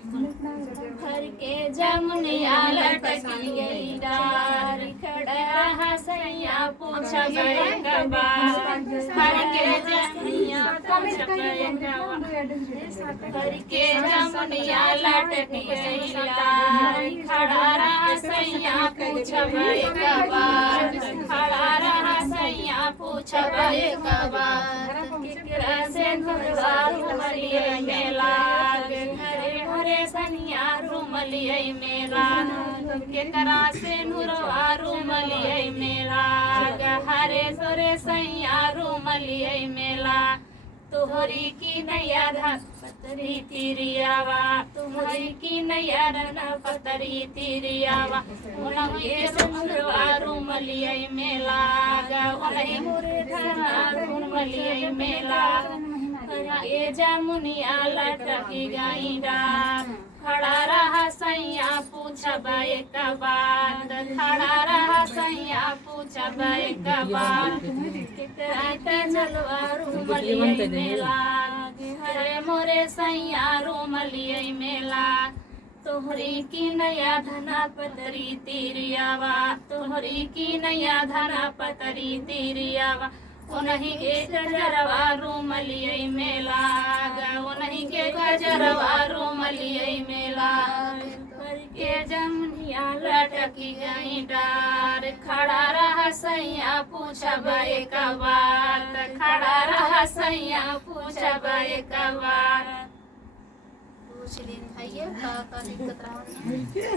घर के जमुनिया लटकी गई डार खड़ा हसैया पूछा कबा घर के जमुनिया पूछा घर के जमुनिया लटकी गई डार खड़ा हसैया पूछा कबा खड़ा हसैया पूछा कबा केकरा से घरवारू मलिए मेला घरे घरे सनिया रूमलिए मेला केकरा से नुरवारू मलिए मेला हरे सोरे सैया रूमलिए मेला तोहरी की नैया धन पतरी तिरियावा तुम्हारी की नैया धन पतरी तिरियावा उनके सुनवारू मलिए मेला उनही मुरे धन रूमलिए मेला ये जमुनिया लटकी गई डार खड़ा रहा सैया पूछब एक बात खड़ा रहा सैया पूछब एक बात केकरा जलवारू मलिए मेला हरे मोरे सैया रूमलिए मेला तोहरी की नया धना पतरी तिरियावा तोहरी की नया धना पतरी तिरियावा उन्हीं के गजरवारू मलिए मेला उन्हीं के गजरवारू मलिए मेला के जमुनिया लटकी गई डार खड़ा रहा सैया पूछब एक बात खड़ा रहा सैया पूछब एक बात पूछ ली है का दिक्कत रहा